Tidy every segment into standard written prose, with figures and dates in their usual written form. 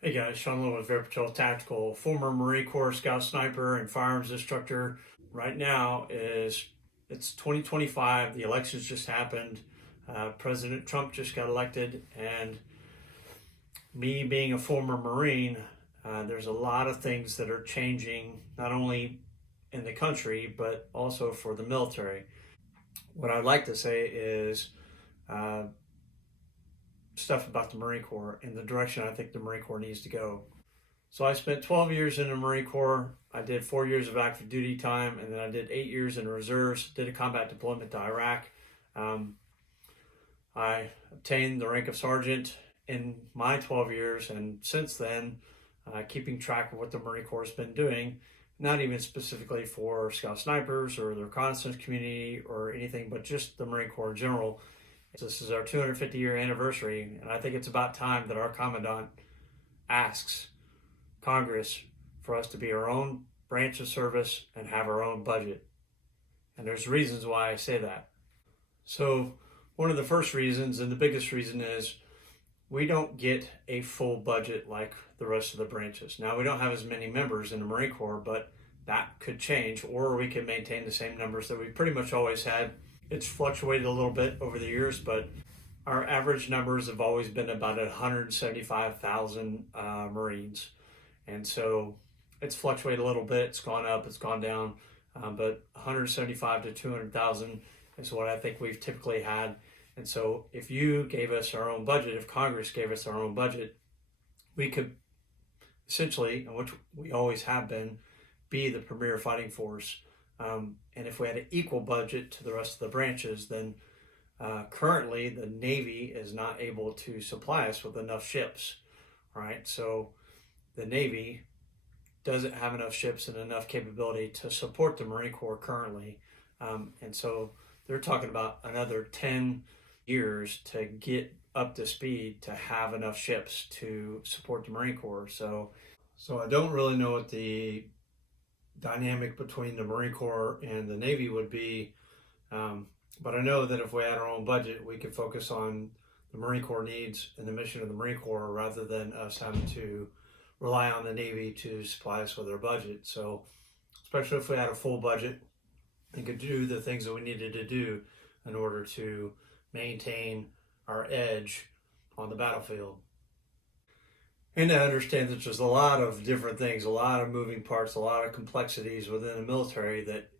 Hey guys, Sean Little with Air Patrol Tactical, former Marine Corps Scout Sniper and firearms instructor. Right now it's 2025. The elections just happened. President Trump just got elected, and me being a former Marine, there's a lot of things that are changing, not only in the country but also for the military. What I'd like to say is uh, stuff about the Marine Corps and the direction I think the Marine Corps needs to go. So I spent 12 years in the Marine Corps. I did 4 years of active duty time, and then I did 8 years in the reserves, did a combat deployment to Iraq. Um, I obtained the rank of sergeant in my 12 years, and since then, keeping track of what the Marine Corps has been doing, not even specifically for Scout Snipers or the reconnaissance community or anything, but just the Marine Corps in general. This is our 250-year anniversary, and I think it's about time that our commandant asks Congress for us to be our own branch of service and have our own budget. And there's reasons why I say that. So, one of the first reasons and the biggest reason is we don't get a full budget like the rest of the branches. Now, we don't have as many members in the Marine Corps, but that could change, or we can maintain the same numbers that we pretty much always had. It's fluctuated a little bit over the years, but our average numbers have always been about 175,000 Marines. And so it's fluctuated a little bit. It's gone up, it's gone down, but 175 to 200,000 is what I think we've typically had. And so if you gave us our own budget, if Congress gave us our own budget, we could essentially, and which we always have been, be the premier fighting force. And if we had an equal budget to the rest of the branches, then currently the Navy is not able to supply us with enough ships, right? So the Navy doesn't have enough ships and enough capability to support the Marine Corps currently. And so they're talking about another 10 years to get up to speed to have enough ships to support the Marine Corps. So I don't really know what the dynamic between the Marine Corps and the Navy would be. But I know that if we had our own budget, we could focus on the Marine Corps needs and the mission of the Marine Corps rather than us having to rely on the Navy to supply us with our budget. So, especially if we had a full budget and could do the things that we needed to do in order to maintain our edge on the battlefield. And I understand that there's a lot of different things, a lot of moving parts, a lot of complexities within the military that,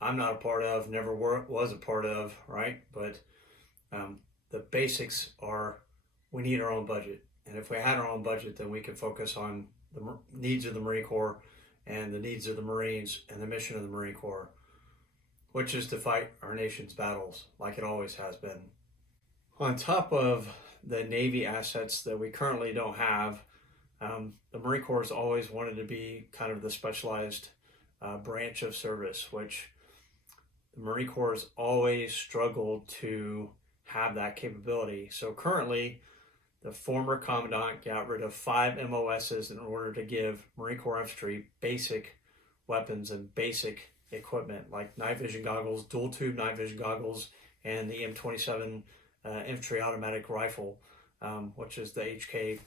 I'm not a part of, never was a part of, right? But the basics are we need our own budget. And if we had our own budget, then we could focus on the needs of the Marine Corps and the needs of the Marines and the mission of the Marine Corps, which is to fight our nation's battles like it always has been. On top of the Navy assets that we currently don't have, the Marine Corps has always wanted to be kind of the specialized branch of service, which the Marine Corps has always struggled to have that capability. So currently, the former commandant got rid of 5 MOSs in order to give Marine Corps infantry basic weapons and basic equipment like night vision goggles, dual tube night vision goggles, and the M27 infantry automatic rifle, which is the HK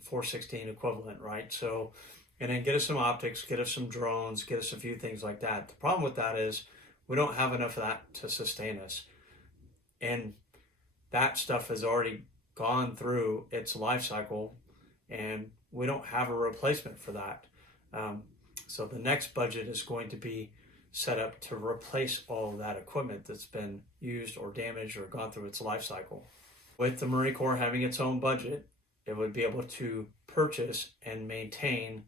416 equivalent, right? So, and then get us some optics, get us some drones, get us a few things like that. The problem with that is we don't have enough of that to sustain us. And that stuff has already gone through its life cycle, and we don't have a replacement for that. So the next budget is going to be set up to replace all of that equipment that's been used or damaged or gone through its life cycle. With the Marine Corps having its own budget, it would be able to purchase and maintain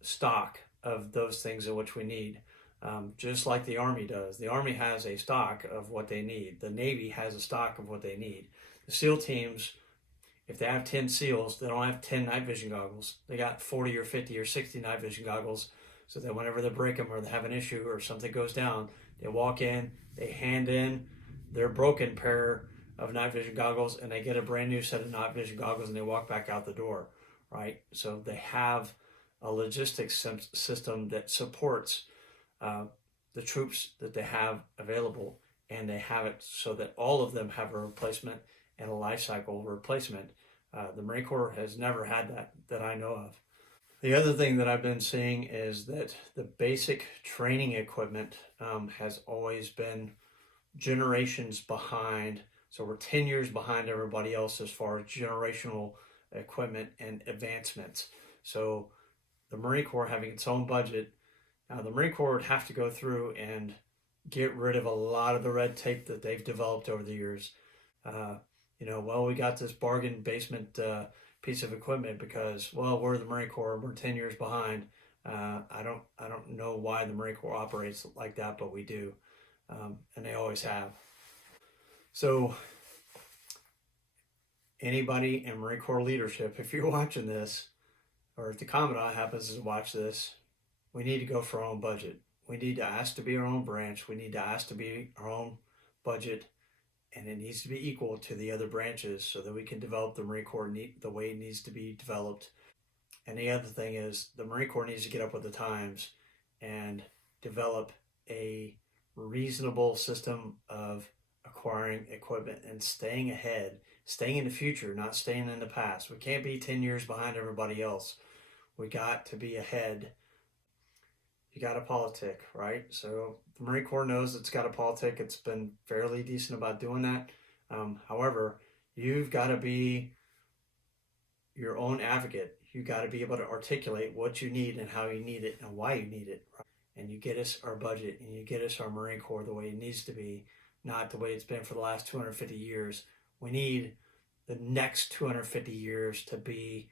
stock of those things in which we need. Just like the Army does. The Army has a stock of what they need. The Navy has a stock of what they need. The SEAL teams, if they have 10 SEALs, they don't have 10 night vision goggles. They got 40 or 50 or 60 night vision goggles so that whenever they break them or they have an issue or something goes down, they walk in, they hand in their broken pair of night vision goggles, and they get a brand new set of night vision goggles, and they walk back out the door, right? So they have a logistics system that supports the troops that they have available, and they have it so that all of them have a replacement and a life cycle replacement The Marine Corps has never had that I know of. The other thing that I've been seeing is that the basic training equipment has always been generations behind. So we're 10 years behind everybody else as far as generational equipment and advancements. So the Marine Corps having its own budget, now the Marine Corps would have to go through and get rid of a lot of the red tape that they've developed over the years. Uh, well, we got this bargain basement piece of equipment because, well, we're the Marine Corps, we're 10 years behind. I don't know why the Marine Corps operates like that, but we do, and they always have. So anybody in Marine Corps leadership, if you're watching this, or if the Commandant happens to watch this, we need to go for our own budget. We need to ask to be our own branch. We need to ask to be our own budget, and it needs to be equal to the other branches so that we can develop the Marine Corps the way it needs to be developed. And the other thing is the Marine Corps needs to get up with the times and develop a reasonable system of acquiring equipment and staying ahead, staying in the future, not staying in the past. We can't be 10 years behind everybody else. We got to be ahead. You got to politic, right? So the Marine Corps knows it's got to politic. It's been fairly decent about doing that. However, you've got to be your own advocate. You got to be able to articulate what you need and how you need it and why you need it. Right? And you get us our budget and you get us our Marine Corps the way it needs to be, not the way it's been for the last 250 years. We need the next 250 years to be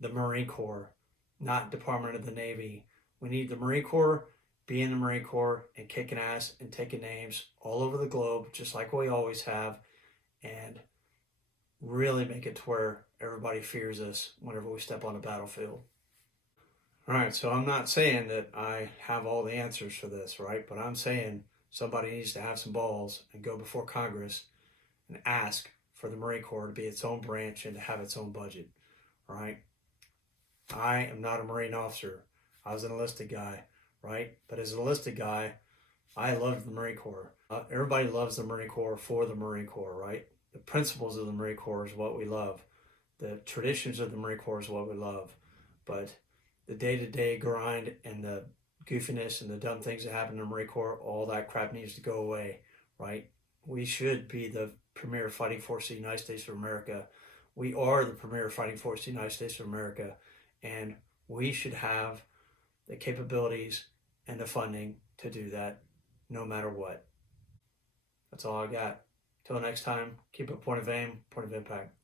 the Marine Corps, not Department of the Navy. We need the Marine Corps being the Marine Corps and kicking ass and taking names all over the globe, just like we always have, and really make it to where everybody fears us whenever we step on a battlefield. All right, so I'm not saying that I have all the answers for this, right? But I'm saying somebody needs to have some balls and go before Congress and ask for the Marine Corps to be its own branch and to have its own budget, right? I am not a Marine officer. I was an enlisted guy, right? But as an enlisted guy, I loved the Marine Corps. Everybody loves the Marine Corps for the Marine Corps, right? The principles of the Marine Corps is what we love. The traditions of the Marine Corps is what we love. But the day-to-day grind and the goofiness and the dumb things that happen in the Marine Corps, all that crap needs to go away, right? We should be the premier fighting force of the United States of America. We are the premier fighting force of the United States of America, and we should have the capabilities and the funding to do that no matter what. That's all I got. Till next time, keep a point of aim, point of impact.